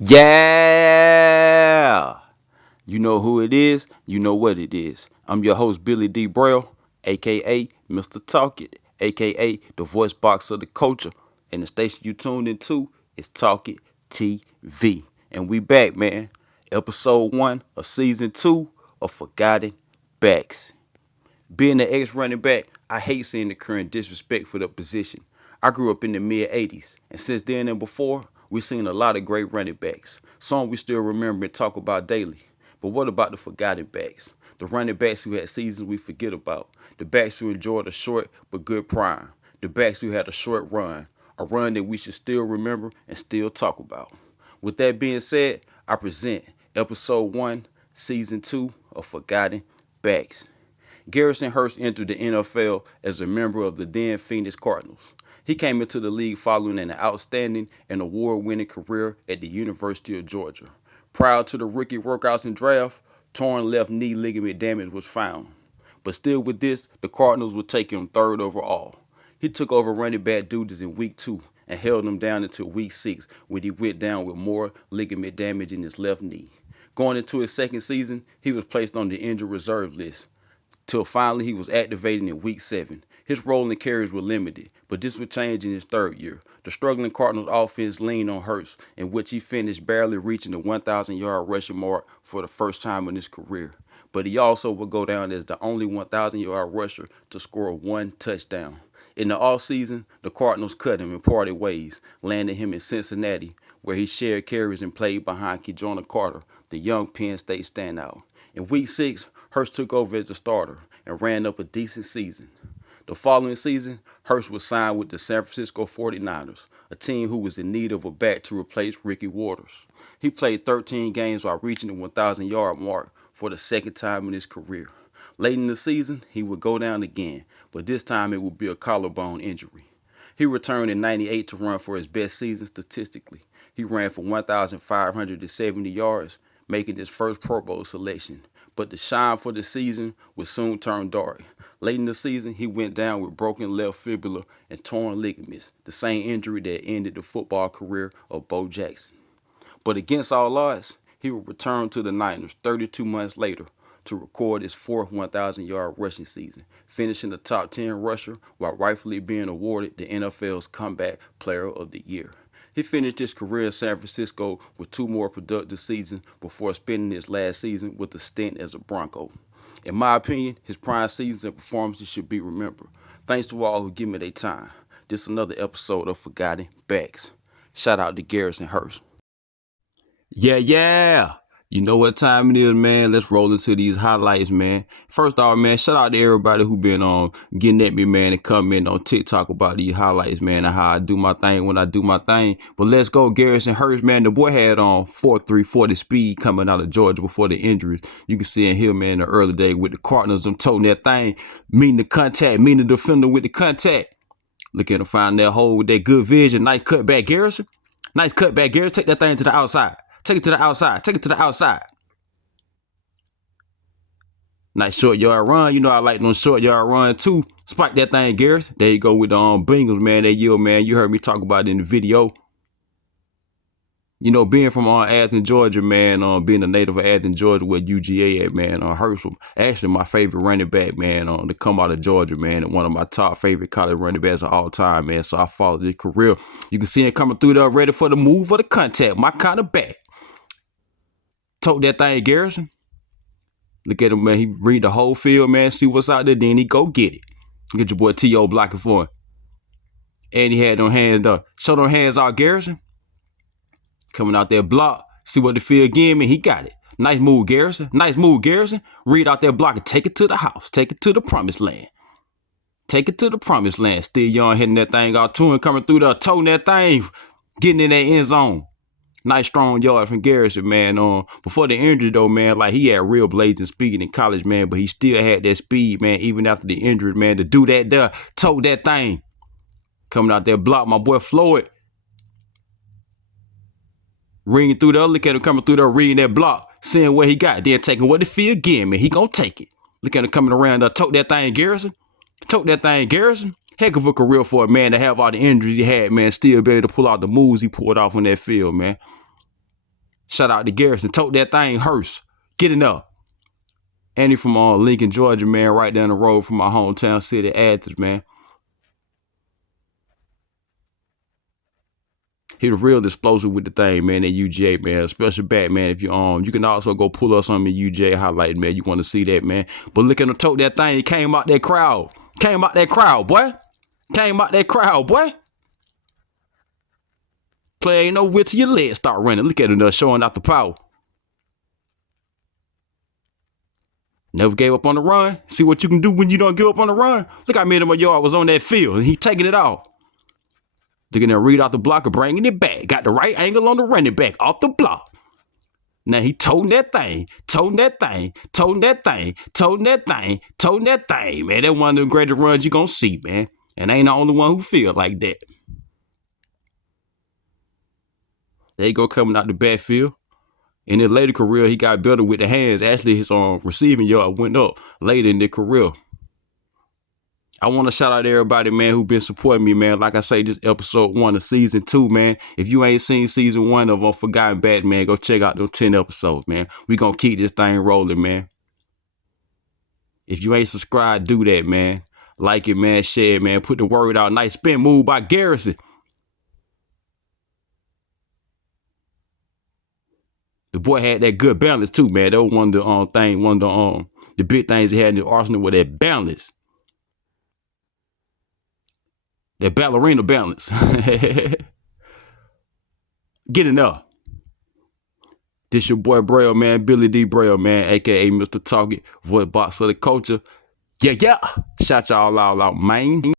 Yeah! You know who it is, you know what it is. I'm your host, Billy D. Braille, aka Mr. Talk It, aka the voice box of the culture. And the station you tuned into is Talk It TV. And we back, man. Episode 1 of season 2 of Forgotten Backs. Being an ex running back, I hate seeing the current disrespect for the position. I grew up in the mid 80s, and since then and before, we've seen a lot of great running backs. Some we still remember and talk about daily. But what about the forgotten backs? The running backs who had seasons we forget about. The backs who enjoyed a short but good prime. The backs who had a short run. A run that we should still remember and still talk about. With that being said, I present episode 1, season 2 of Forgotten Backs. Garrison Hearst entered the NFL as a member of the then Phoenix Cardinals. He came into the league following an outstanding and award-winning career at the University of Georgia. Prior to the rookie workouts and draft, torn left knee ligament damage was found. But still with this, the Cardinals would take him third overall. He took over running back duties in week 2 and held him down until week 6 when he went down with more ligament damage in his left knee. Going into his second season, he was placed on the injured reserve list till finally he was activated in week 7. His role and carries were limited, but this would change in his third year. The struggling Cardinals offense leaned on Hurst, in which he finished barely reaching the 1,000-yard rushing mark for the first time in his career. But he also would go down as the only 1,000-yard rusher to score one touchdown. In the offseason, the Cardinals cut him and parted ways, landing him in Cincinnati, where he shared carries and played behind Kejona Carter, the young Penn State standout. In week 6, Hurst took over as the starter and ran up a decent season. The following season, Hurst was signed with the San Francisco 49ers, a team who was in need of a back to replace Ricky Waters. He played 13 games while reaching the 1,000-yard mark for the second time in his career. Late in the season, he would go down again, but this time it would be a collarbone injury. He returned in '98 to run for his best season statistically. He ran for 1,570 yards, making his first Pro Bowl selection. But the shine for the season would soon turn dark. Late in the season, he went down with broken left fibula and torn ligaments, the same injury that ended the football career of Bo Jackson. But against all odds, he would return to the Niners 32 months later to record his fourth 1,000-yard rushing season, finishing the top 10 rusher while rightfully being awarded the NFL's Comeback Player of the Year. He finished his career in San Francisco with 2 more productive seasons before spending his last season with a stint as a Bronco. In my opinion, his prime seasons and performances should be remembered. Thanks to all who give me their time. This is another episode of Forgotten Backs. Shout out to Garrison Hearst. Yeah. You know what time it is, man. Let's roll into these highlights, man. First off, man, shout out to everybody who been getting at me, man, and commenting on TikTok about these highlights, man, and how I do my thing when I do my thing. But let's go, Garrison Hearst, man. The boy had on 4.340 speed coming out of Georgia before the injuries. You can see in here, man, in the early day with the Cardinals, them toting that thing, meeting the contact, meeting the defender with the contact. Look at him find that hole with that good vision. Nice cutback, Garrison. Nice cutback, Garrison. Take that thing to the outside. Take it to the outside. Take it to the outside. Nice short yard run. You know I like those short yard run too. Spike that thing, Garrison. There you go with the Bengals, man. That yield, man. You heard me talk about it in the video. You know, being from Athens, Georgia, man, being a native of Athens, Georgia, where UGA at, man, Hurst was actually my favorite running back, man, to come out of Georgia, man, and one of my top favorite college running backs of all time, man. So I followed his career. You can see him coming through there, ready for the move or the contact. My kind of back. Tote that thing, Garrison. Look at him, man. He read the whole field, man. See what's out there. Then he go get it. Get your boy T.O. blocking for him. And he had them hands up. Show them hands out, Garrison. Coming out that block. See what the field gave me. He got it. Nice move, Garrison. Nice move, Garrison. Read out that block and take it to the house. Take it to the promised land. Take it to the promised land. Still young, hitting that thing out to him. Coming through there, toting that thing. Getting in that end zone. Nice strong yard from Garrison, man. Before the injury, though, man, like he had real blazing speed in college, man, but he still had that speed, man, even after the injury, man, to do that there, tote that thing. Coming out there block, my boy Floyd. Ringing through there, look at him coming through there, reading that block, seeing where he got, then taking what the field again, man. He gonna take it. Look at him coming around there, tote that thing, Garrison. Tote that thing, Garrison. Heck of a career for a man to have all the injuries he had, man, still be able to pull out the moves he pulled off on that field, man. Shout out to Garrison. Tote that thing, Hearst. Get it up. And he from Lincoln, Georgia, man, right down the road from my hometown city, Athens, man. He the real explosive with the thing, man, at UGA, man. Special back, man. If you can also go pull up some of the UGA highlight, man. You want to see that, man. But look at him tote that thing. He came out that crowd. Came out that crowd, boy. Came out that crowd, boy. Play ain't over till your legs start running. Look at him there showing out the power. Never gave up on the run. See what you can do when you don't give up on the run. Look how many of my yard was on that field and he taking it off. Looking at read out the blocker, bringing it back. Got the right angle on the running back off the block. Now he toting that thing, toting that thing, toting that thing, toting that thing, toting that thing, man. That's one of the greatest runs you gonna see, man. And I ain't the only one who feel like that. There you go, coming out the backfield. In his later career, he got better with the hands. Actually, his receiving yard went up later in the career. I want to shout out to everybody, man, who been supporting me, man. Like I say, this episode 1 of season 2, man. If you ain't seen season 1 of Forgotten Bat, man, go check out those 10 episodes, man. We gonna keep this thing rolling, man. If you ain't subscribed, do that, man. Like it, man. Share it, man. Put the word out. Nice spin move by Garrison. The boy had that good balance too, man. That was one of the big things he had in the arsenal with that balance. That ballerina balance. Get enough. This your boy Braille, man. Billy D. Braille, man, a.k.a. Mr. Target, voice box of the culture. Yeah. Shout y'all out, man.